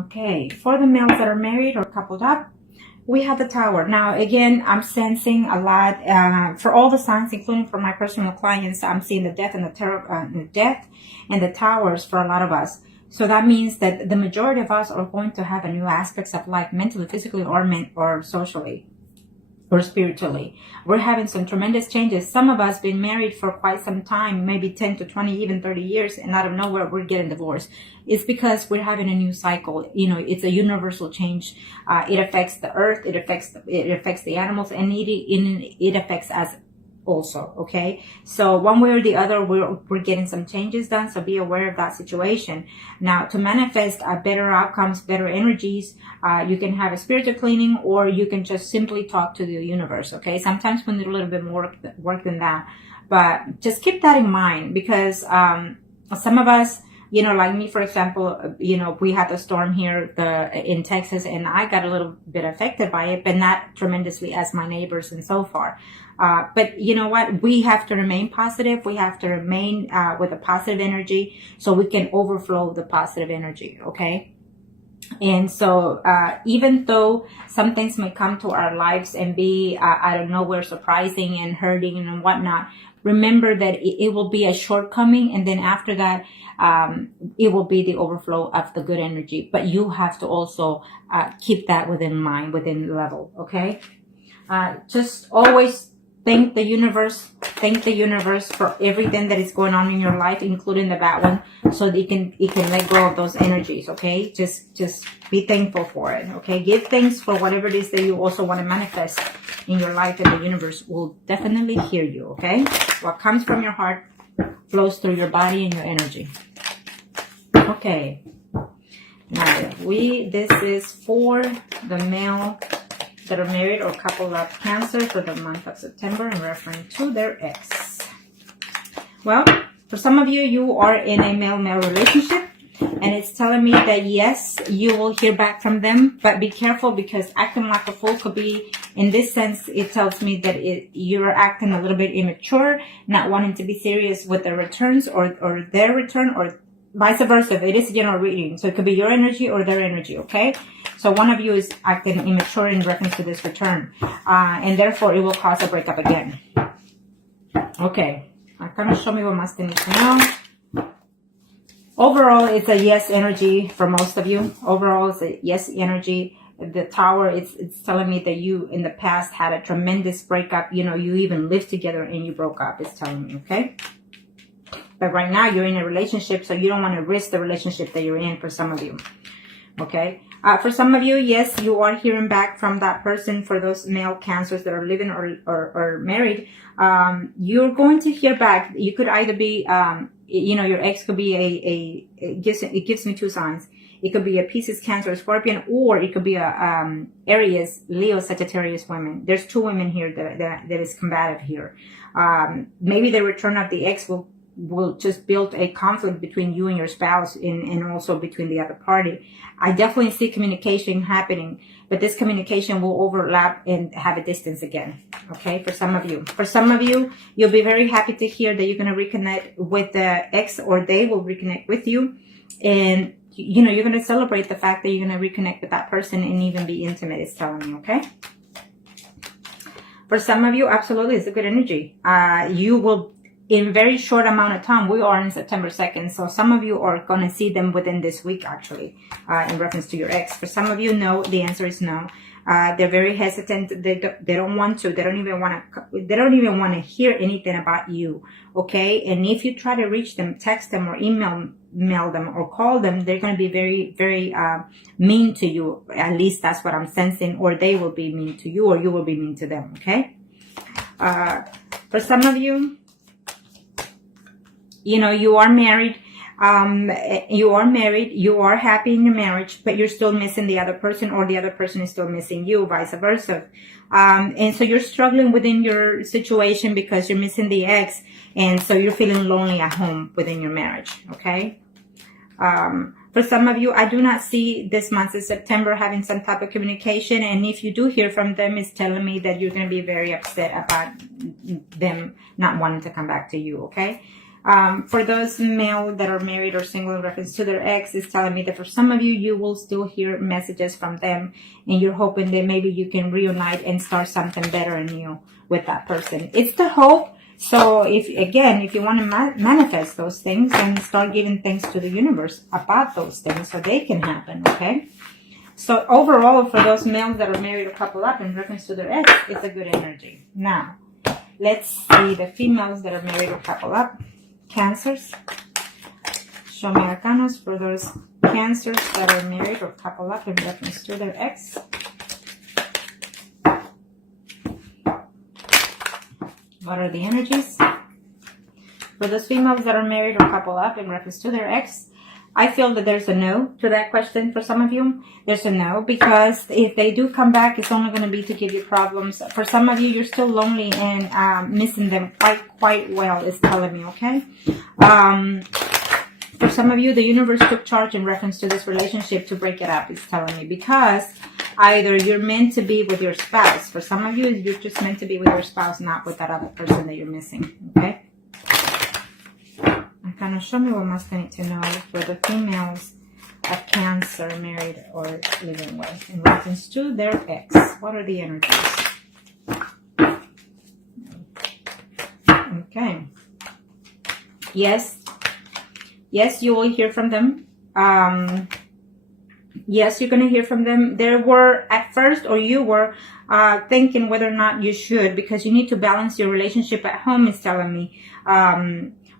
Okay, for the males that are married or coupled up, we have the Tower. Now, again, I'm sensing a lot for all the signs, including for my personal clients. I'm seeing the death and the terror, the death and the Towers for a lot of us. So that means that the majority of us are going to have a new aspects of life, mentally, physically, or socially, or spiritually. We're having some tremendous changes. Some of us been married for quite some time, maybe 10 to 20, even 30 years, and out of nowhere we're getting divorced. It's because we're having a new cycle. You know, it's a universal change. It affects the earth, it affects the animals, and it affects us also. Okay, so one way or the other, we're getting some changes done, so be aware of that situation. Now, to manifest better outcomes, better energies, you can have a spiritual cleaning, or you can just simply talk to the universe. Okay, sometimes we need a little bit more work than that, but just keep that in mind, because some of us, you know, like me, for example, you know, we had the storm here in Texas, and I got a little bit affected by it, but not tremendously as my neighbors and so far. But you know what? We have to remain positive. We have to remain with a positive energy, so we can overflow the positive energy. Okay. And so, even though some things may come to our lives and be out of nowhere, surprising and hurting and whatnot, remember that it will be a shortcoming, and then after that, it will be the overflow of the good energy. But you have to also keep that within mind, within level. Okay. Just always thank the universe for everything that is going on in your life, including the bad one, so that it can let go of those energies. Okay, just be thankful for it. Okay, give thanks for whatever it is that you also want to manifest in your life, and the universe will definitely hear you. Okay, what comes from your heart flows through your body and your energy. Okay, now this is for the male that are married or couple of Cancer for the month of September and referring to their ex. Well, for some of you, you are in a male-male relationship, and it's telling me that yes, you will hear back from them, but be careful, because acting like a fool could be, in this sense, it tells me that you're acting a little bit immature, not wanting to be serious with the returns or their return, or vice versa. It is a general reading, so it could be your energy or their energy. Okay, so one of you is acting immature in reference to this return, and therefore it will cause a breakup again. Okay, kind of show me what must need to know. Overall, it's a yes energy for most of you. Overall, it's a yes energy. The Tower, it's telling me that you in the past had a tremendous breakup. You know, you even lived together and you broke up. It's telling me. Okay. But right now you're in a relationship, so you don't want to risk the relationship that you're in, for some of you. Okay. For some of you, yes, you are hearing back from that person. For those male Cancers that are living or married, you're going to hear back. You could either be, you know, your ex could be it gives me two signs. It could be a Pisces, Cancer, Scorpion, or it could be a Aries, Leo, Sagittarius women. There's two women here that is combative here. Maybe the return of the ex will just build a conflict between you and your spouse, and also between the other party. I definitely see communication happening, but this communication will overlap and have a distance again. Okay, for some of you, you'll be very happy to hear that you're going to reconnect with the ex, or they will reconnect with you, and you know, you're going to celebrate the fact that you're going to reconnect with that person and even be intimate. It's telling me. Okay, for some of you, absolutely, it's a good energy. You will, in a very short amount of time, we are in September 2nd, so some of you are going to see them within this week, actually, in reference to your ex. For some of you, no, the answer is no. They're very hesitant. They don't want to. They don't even want to hear anything about you. Okay, and if you try to reach them, text them or email them or call them, they're going to be very, very mean to you. At least that's what I'm sensing. Or they will be mean to you, or you will be mean to them. Okay. For some of you, you know, you are married. You are happy in your marriage, but you're still missing the other person, or the other person is still missing you, vice versa. And so you're struggling within your situation because you're missing the ex, and so you're feeling lonely at home within your marriage. Okay. For some of you, I do not see this month of September having some type of communication, and if you do hear from them, it's telling me that you're going to be very upset about them not wanting to come back to you. Okay. For those male that are married or single in reference to their ex, is telling me that for some of you, you will still hear messages from them, and you're hoping that maybe you can reunite and start something better and new with that person. It's the hope. So if you want to manifest those things, and start giving thanks to the universe about those things so they can happen, okay? So overall, for those males that are married or couple up in reference to their ex, it's a good energy. Now, let's see the females that are married or couple up. Cancers. Show me arcanas for those cancers that are married or couple up in reference to their ex. What are the energies? For those females that are married or couple up in reference to their ex, I feel that there's a no to that question for some of you. There's a no, because if they do come back, it's only going to be to give you problems. For some of you, you're still lonely and missing them quite well, it's telling me, okay? For some of you, the universe took charge in reference to this relationship to break it up, it's telling me, because either you're meant to be with your spouse. For some of you, you're just meant to be with your spouse, not with that other person that you're missing, okay? Kind of show me what must I need to know for the females of Cancer, married or living with, in reference to their ex. What are the energies? Okay. Yes, you will hear from them. Yes, you're going to hear from them. There were at first, or you were thinking whether or not you should, because you need to balance your relationship at home, is telling me.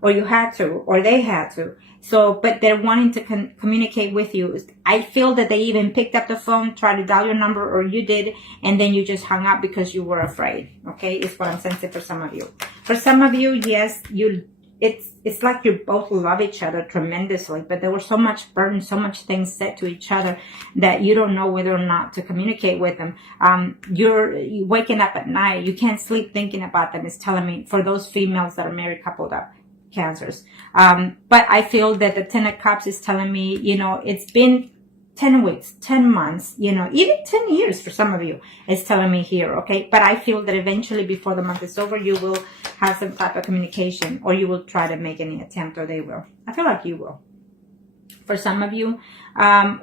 Or you had to, or they had to. So, but they're wanting to communicate with you. I feel that they even picked up the phone, tried to dial your number, or you did, and then you just hung up because you were afraid. Okay, is what I'm sensing for some of you. For some of you, yes, it's like you both love each other tremendously, but there was so much burden, so much things said to each other that you don't know whether or not to communicate with them. You're waking up at night, you can't sleep thinking about them, is telling me, for those females that are married, coupled up. Cancers. But I feel that the 10 of Cups is telling me, it's been 10 weeks, 10 months, even 10 years for some of you, it's telling me here, okay? But I feel that eventually, before the month is over, you will have some type of communication, or you will try to make any attempt, or they will. I feel like you will. For some of you,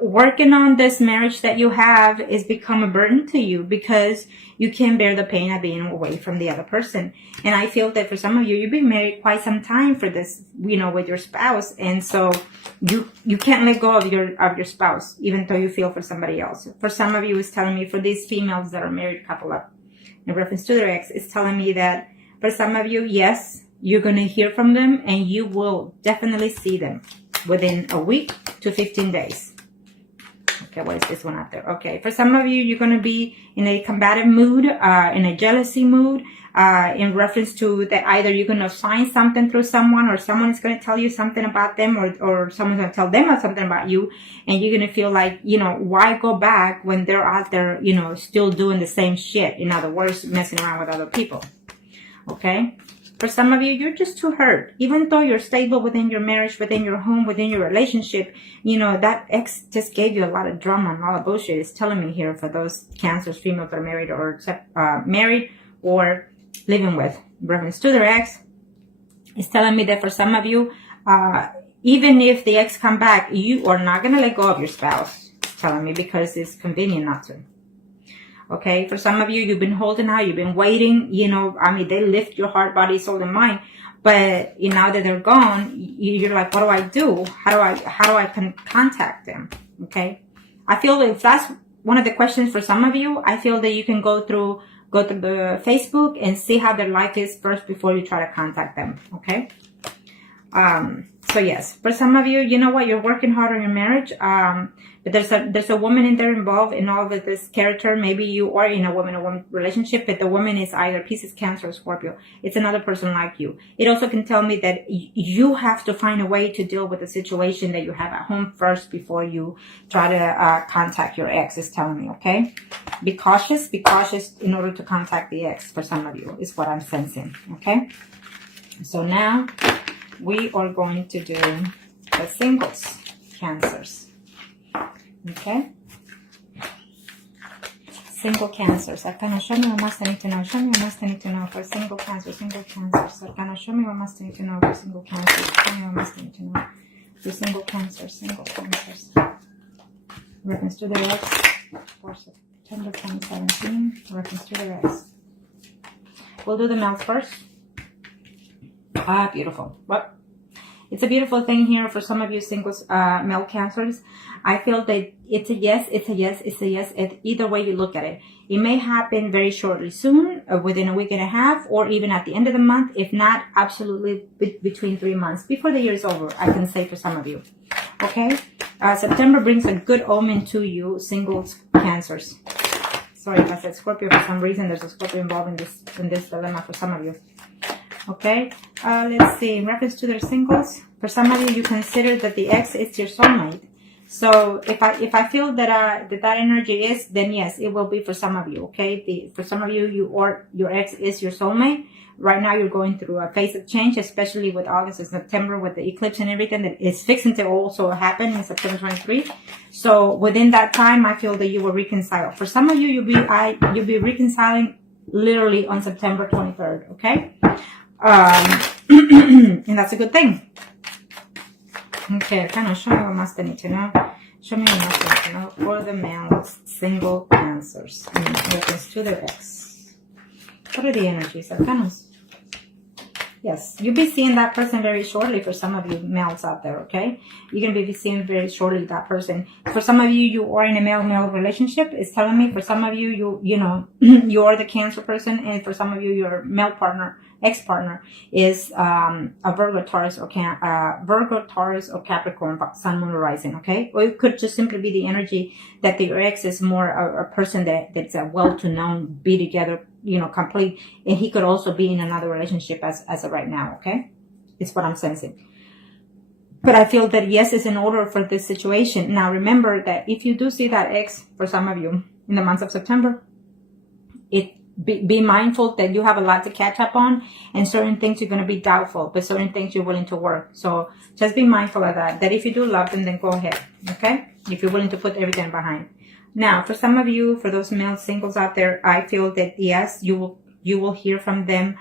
working on this marriage that you have is become a burden to you, because you can't bear the pain of being away from the other person. And I feel that for some of you, you've been married quite some time for this, with your spouse. And so you can't let go of your spouse, even though you feel for somebody else. For some of you, it's telling me, for these females that are married, couple up, in reference to their ex, it's telling me that for some of you, yes, you're going to hear from them, and you will definitely see them within a week to 15 days. Okay, what is this one out there? Okay, for some of you, you're going to be in a combative mood, in a jealousy mood, in reference to that either you're going to find something through someone, or someone is going to tell you something about them, or someone's going to tell them something about you, and you're going to feel like, why go back when they're out there, still doing the same shit? In other words, messing around with other people. Okay? For some of you, you're just too hurt. Even though you're stable within your marriage, within your home, within your relationship, that ex just gave you a lot of drama and all the bullshit. It's telling me here, for those Cancers, females that are married or living with reference to their ex, it's telling me that for some of you, even if the ex come back, you are not going to let go of your spouse. It's telling me, because it's convenient not to. Okay, for some of you, you've been holding out, you've been waiting, they lift your heart, body, soul, and mind. But now that they're gone, you're like, what do I do? How do I contact them? Okay, I feel that if that's one of the questions for some of you, I feel that you can go through the Facebook and see how their life is first before you try to contact them. Okay. So yes, for some of you, you're working hard on your marriage. But there's a woman in there involved in all of this character. Maybe you are in a woman-to-woman relationship, but the woman is either Pisces, Cancer, or Scorpio. It's another person like you. It also can tell me that you have to find a way to deal with the situation that you have at home first before you try to contact your ex, is telling me, okay? Be cautious in order to contact the ex for some of you, is what I'm sensing, okay? So now we are going to do the singles, Cancers. Okay. Single cancers. Arcana, show me what must I need to know. Show me what must I need to know for single cancer. Single cancers. Arcana, show me what must I need to know for single cancers. Show me what must I need to know for single cancers. Single cancers. Reference to the X for September 2017. Reference to the X. We'll do the males first. Ah, beautiful. Well, it's a beautiful thing here for some of you singles, male cancers. I feel that it's a yes, it's a yes, it's a yes. Either way you look at it. It may happen very shortly soon, within a week and a half, or even at the end of the month. If not, absolutely between 3 months. Before the year is over, I can say for some of you. Okay? September brings a good omen to you, singles cancers. Sorry if I said Scorpio. For some reason, there's a Scorpio involved in this dilemma for some of you. Okay, let's see. In reference to their singles, for some of you, you consider that the ex is your soulmate. So if I feel that that energy is, then yes, it will be for some of you. Okay, for some of you, your ex is your soulmate. Right now, you're going through a phase of change, especially with August and September, with the eclipse and everything that is fixing to also happen in September 23. So within that time, I feel that you will reconcile. For some of you, you'll be reconciling literally on September 23rd. Okay. And that's a good thing. Okay, kind of show me what must I need to know. Show me what must I need to know for the males, single cancers, in reference to their ex. What are the energies? Arcanos. Yes, you'll be seeing that person very shortly for some of you males out there, okay? You're going to be seeing very shortly that person. For some of you, you are in a male-male relationship. It's telling me for some of you, you know, you are the Cancer person. And for some of you, your male partner, ex-partner is a Virgo, Taurus, or Capricorn, Sun, Moon, Rising, okay? Or it could just simply be the energy that your ex is more a person that's a well-to-known, be together, you know, complete, and he could also be in another relationship as of right now, okay? It's what I'm sensing. But I feel that yes, is in order for this situation. Now remember that if you do see that ex for some of you in the month of September, be mindful that you have a lot to catch up on, and certain things you're going to be doubtful, but certain things you're willing to work. So just be mindful of that. That if you do love them, then go ahead, okay? If you're willing to put everything behind. Now, for some of you, for those male singles out there, I feel that yes, you will hear from them.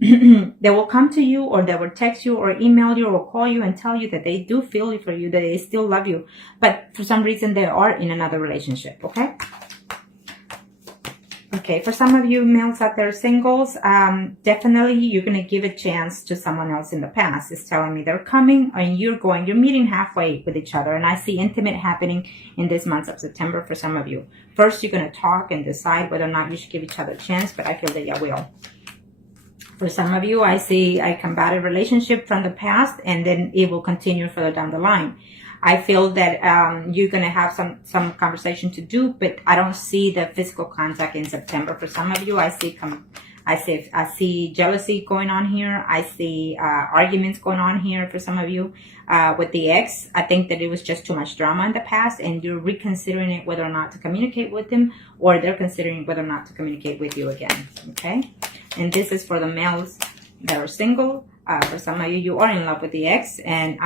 They will come to you, or they will text you, or email you, or call you and tell you that they do feel for you, that they still love you, but for some reason they are in another relationship. Okay. Okay, for some of you males out there, singles, definitely you're going to give a chance to someone else in the past. It's telling me they're coming and you're meeting halfway with each other. And I see intimate happening in this month of September for some of you. First, you're going to talk and decide whether or not you should give each other a chance, but I feel that you will. For some of you, I see a combative relationship from the past, and then it will continue further down the line. I feel that you're going to have some conversation to do, but I don't see the physical contact in September. For some of you, I see jealousy going on here. I see arguments going on here for some of you with the ex. I think that it was just too much drama in the past, and you're reconsidering it whether or not to communicate with them, or they're considering whether or not to communicate with you again. Okay, and this is for the males that are single. For some of you, you are in love with the ex, and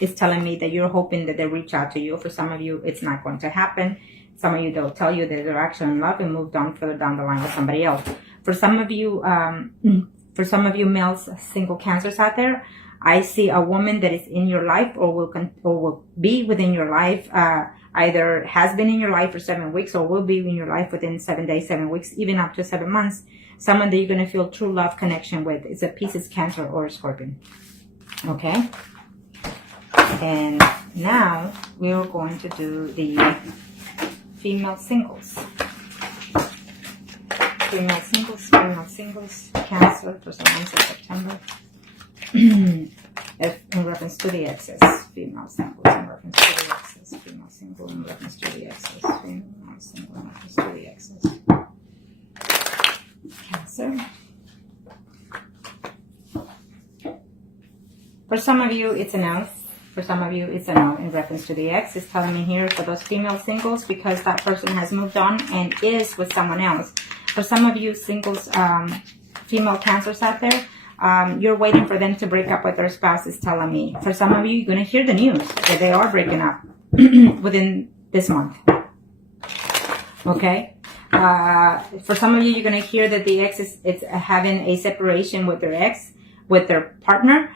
it's telling me that you're hoping that they reach out to you. For some of you, it's not going to happen. Some of you, they'll tell you that they're actually in love and moved on further down the line with somebody else. For some of you males, single cancers out there, I see a woman that is in your life or will be within your life, either has been in your life for 7 weeks or will be in your life within 7 days, 7 weeks, even up to 7 months. Someone that you're going to feel true love connection with. It's a Pisces, Cancer, or a Scorpion. Okay? And now we are going to do the female singles. Female singles, Cancer for some months of September. In reference to the exes. Female singles in reference to the exes. Female single in reference to the exes. Female single in reference to the exes. Cancer. For some of you, it's a no. For some of you, it's a no in reference to the ex. It's telling me here for those female singles, because that person has moved on and is with someone else. For some of you singles, female cancers out there, you're waiting for them to break up with their spouse, is telling me. For some of you, you're going to hear the news that they are breaking up within this month. Okay. For some of you, you're going to hear that the ex is having a separation with their ex, with their partner.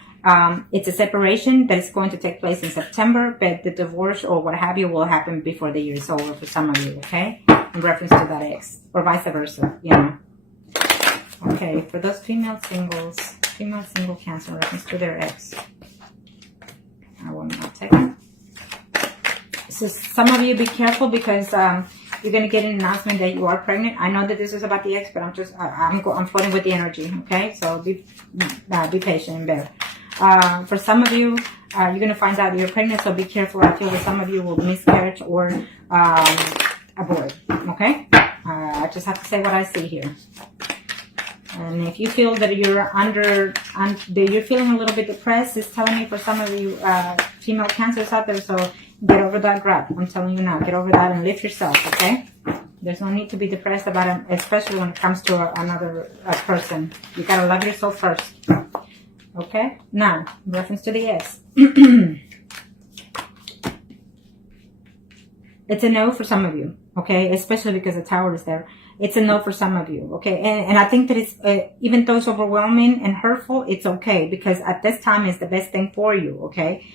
It's a separation that is going to take place in September, but the divorce or what have you will happen before the year is over for some of you, okay? In reference to that ex, or vice versa, you know. Okay, for those female single Cancer in reference to their ex. I will not take it. So some of you be careful because you're going to get an announcement that you are pregnant. I know that this is about the ex, but I'm floating with the energy, okay? So be patient and bear. For some of you, you're going to find out you're pregnant, so be careful. I feel that some of you will miscarriage or abort, okay? I just have to say what I see here. And if you feel that you're that you're feeling a little bit depressed, it's telling me for some of you female Cancers out there, so get over that crap. I'm telling you now, get over that and lift yourself, okay? There's no need to be depressed about it, especially when it comes to another person. You gotta love yourself first. Okay? Now, in reference to the ex. It's a no for some of you, okay? Especially because the Tower is there. It's a no for some of you, okay? And I think that it's, even though it's overwhelming and hurtful, it's okay. Because at this time, it's the best thing for you, okay?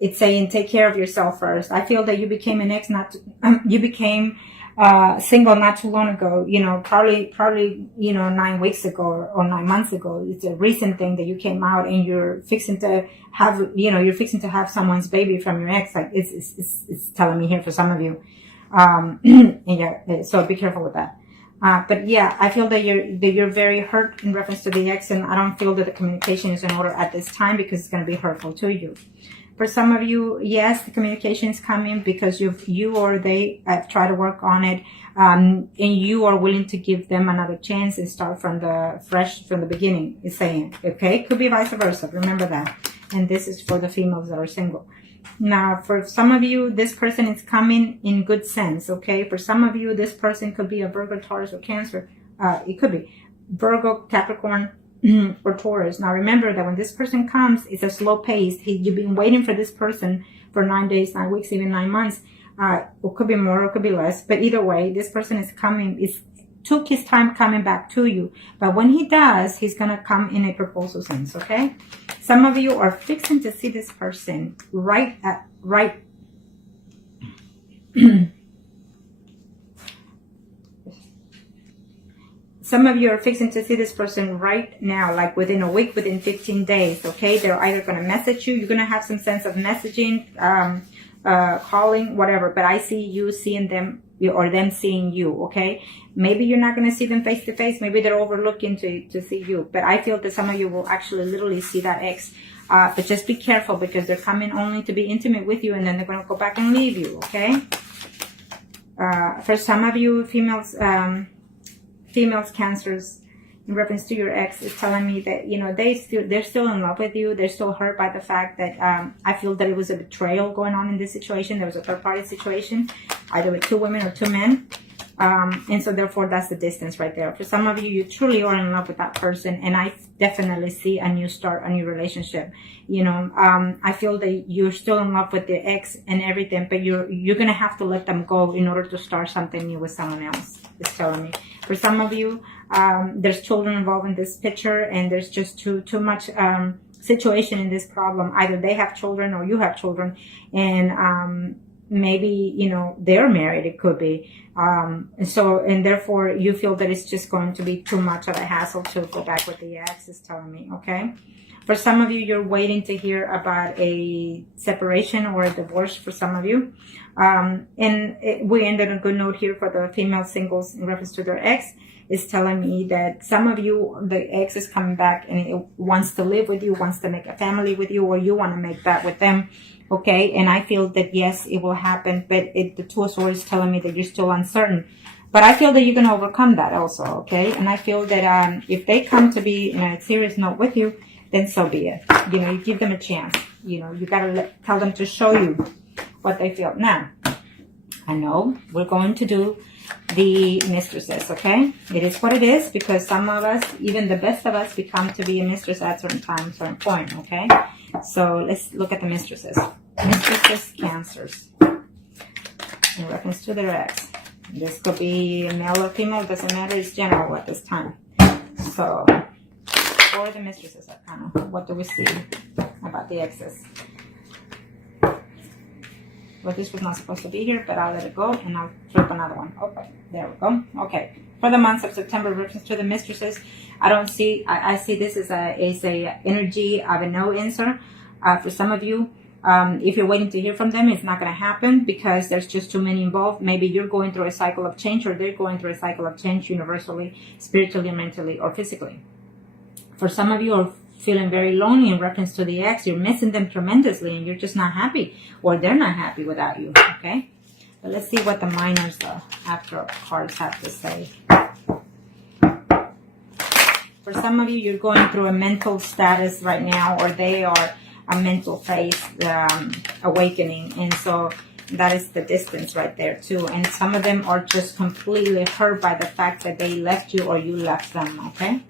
It's saying take care of yourself first. I feel that you became an ex, you became single not too long ago, you know, probably, you know, 9 weeks ago or 9 months ago. It's a recent thing that you came out and you're fixing to have, you know, you're fixing to have someone's baby from your ex. Like it's telling me here for some of you. And yeah, so be careful with that. But yeah, I feel that you're very hurt in reference to the ex, and I don't feel that the communication is in order at this time because it's going to be hurtful to you. For some of you, yes, the communication is coming because you or they try to work on it, and you are willing to give them another chance and start from the beginning. It's saying, okay, could be vice versa. Remember that. And this is for the females that are single. Now, for some of you, this person is coming in good sense, okay? For some of you, this person could be a Virgo, Taurus, or Cancer. It could be Virgo, Capricorn, or Taurus. Now, remember that when this person comes, it's a slow pace. You've been waiting for this person for 9 days, 9 weeks, even 9 months. It could be more, it could be less. But either way, this person is coming. Took his time coming back to you. But when he does, he's going to come in a proposal sense, okay? Some of you are fixing to see this person right. Some of you are fixing to see this person right now, like within a week, within 15 days, okay? They're either going to message you. You're going to have some sense of messaging, calling, whatever. But I see you seeing them or them seeing you, okay? Maybe you're not going to see them face to face. Maybe they're overlooking to see you. But I feel that some of you will actually literally see that ex. But just be careful because they're coming only to be intimate with you and then they're going to go back and leave you, okay? For some of you, females, Cancers, in reference to your ex, is telling me that, you know, they're still in love with you. They're still hurt by the fact that I feel that it was a betrayal going on in this situation. There was a third-party situation, either with 2 women or 2 men. And so therefore, that's the distance right there. For some of you, you truly are in love with that person. And I definitely see a new start, a new relationship. You know, I feel that you're still in love with the ex and everything, but you're going to have to let them go in order to start something new with someone else. It's telling me. For some of you, there's children involved in this picture, and there's just too much situation in this problem. Either they have children or you have children, and maybe, you know, they're married. It could be. And therefore you feel that it's just going to be too much of a hassle to go back with the ex, is telling me, okay? For some of you, you're waiting to hear about a separation or a divorce for some of you. We ended on a good note here for the female singles in reference to their ex. Is telling me that some of you, the ex is coming back and it wants to live with you, wants to make a family with you, or you want to make that with them. Okay, and I feel that yes, it will happen, but the 2 of Swords is telling me that you're still uncertain. But I feel that you're going to overcome that also, okay? And I feel that if they come to be in a serious note with you, then so be it. You know, you give them a chance. You know, you got to tell them to show you what they feel. Now, I know we're going to do the mistresses, okay? It is what it is, because some of us, even the best of us, become to be a mistress at certain time, certain point, okay? So let's look at the mistresses. Mistresses, Cancers, in reference to their ex. This could be male or female, doesn't matter. It's general at this time. So, for the mistresses, what do we see about the exes? Well, this was not supposed to be here, but I'll let it go and I'll flip another one. Okay, there we go. Okay, for the months of September, reference to the mistresses, I don't see. I see this as a energy of a no answer. For some of you, if you're waiting to hear from them, it's not going to happen because there's just too many involved. Maybe you're going through a cycle of change, or they're going through a cycle of change universally, spiritually, mentally, or physically. For some of you are feeling very lonely in reference to the ex. You're missing them tremendously and you're just not happy, or they're not happy without you. Okay, but let's see what the minors, the after cards, have to say. For some of you, you're going through a mental status right now, or they are a mental phase awakening, and so that is the distance right there too. And some of them are just completely hurt by the fact that they left you or you left them. Okay,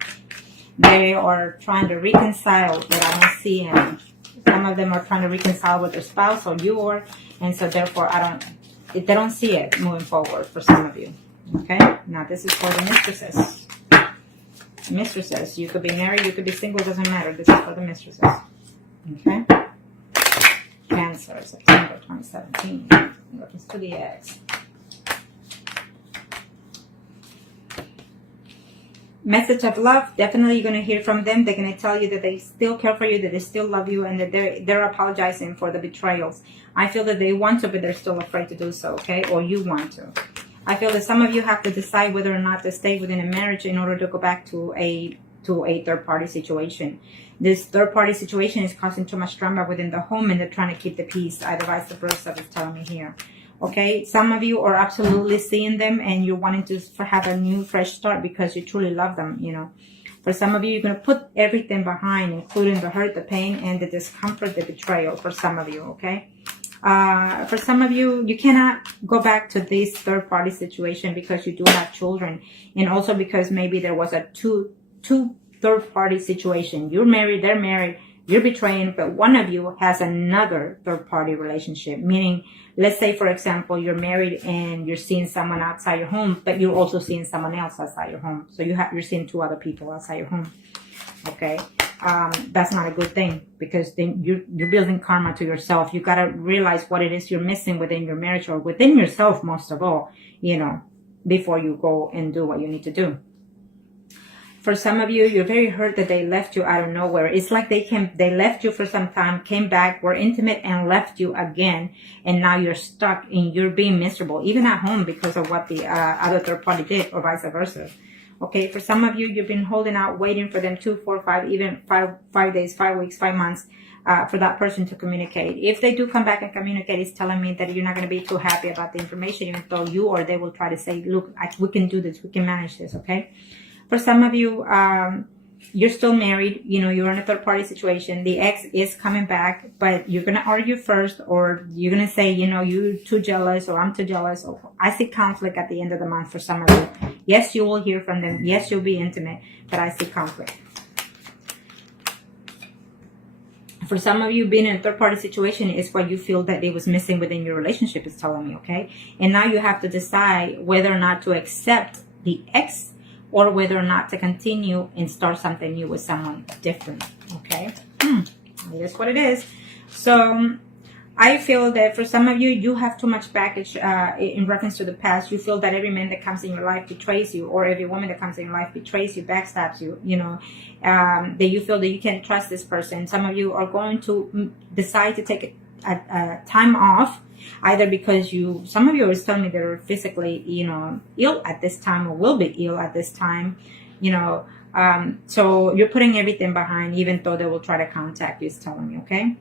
they are trying to reconcile, but I don't see any. Some of them are trying to reconcile with their spouse, or you are, and so therefore they don't see it moving forward for some of you. Okay, now this is for the mistresses. Mistresses, you could be married, you could be single, doesn't matter. This is for the mistresses. Okay, Cancer, September 2017. Reference to the ex. Message of love. Definitely you're going to hear from them. They're going to tell you that they still care for you, that they still love you, and that they're apologizing for the betrayals. I feel that they want to, but they're still afraid to do so. Okay, or you want to. I feel that some of you have to decide whether or not to stay within a marriage in order to go back to a third-party situation. This third-party situation is causing too much drama within the home, and they're trying to keep the peace. Either vice versa is telling me here. Okay, some of you are absolutely seeing them and you're wanting to have a new, fresh start because you truly love them, you know. For some of you, you're going to put everything behind, including the hurt, the pain, and the discomfort, the betrayal for some of you, okay? For some of you, you cannot go back to this third-party situation because you do have children, and also because maybe there was a two third-party situation. You're married, they're married, you're betraying, but one of you has another third-party relationship. Meaning, let's say, for example, you're married and you're seeing someone outside your home, but you're also seeing someone else outside your home. So you're seeing two other people outside your home. Okay, that's not a good thing because then you're building karma to yourself. You got to realize what it is you're missing within your marriage, or within yourself, most of all, you know, before you go and do what you need to do. For some of you, you're very hurt that they left you out of nowhere. It's like they left you for some time, came back, were intimate, and left you again. And now you're stuck and you're being miserable, even at home, because of what the other third party did, or vice versa. Okay, for some of you, you've been holding out, waiting for them 2, 4, 5, even 5 days, 5 weeks, 5 months, for that person to communicate. If they do come back and communicate, it's telling me that you're not going to be too happy about the information, even though you or they will try to say, look, we can do this, we can manage this, okay? For some of you, you're still married, you know, you're in a third-party situation. The ex is coming back, but you're going to argue first, or you're going to say, you know, you're too jealous, or I'm too jealous. Or I see conflict at the end of the month for some of you. Yes, you will hear from them. Yes, you'll be intimate, but I see conflict. For some of you, being in a third-party situation is what you feel that it was missing within your relationship, is telling me, okay? And now you have to decide whether or not to accept the ex, or whether or not to continue and start something new with someone different, okay? That's what it is. So I feel that for some of you, you have too much baggage in reference to the past. You feel that every man that comes in your life betrays you, or every woman that comes in your life betrays you, backstabs you, you know, that you feel that you can't trust this person. Some of you are going to decide to take a time off, either because some of you are telling me they're physically, you know, ill at this time, or will be ill at this time, you know, so you're putting everything behind, even though they will try to contact you, it's telling me, okay?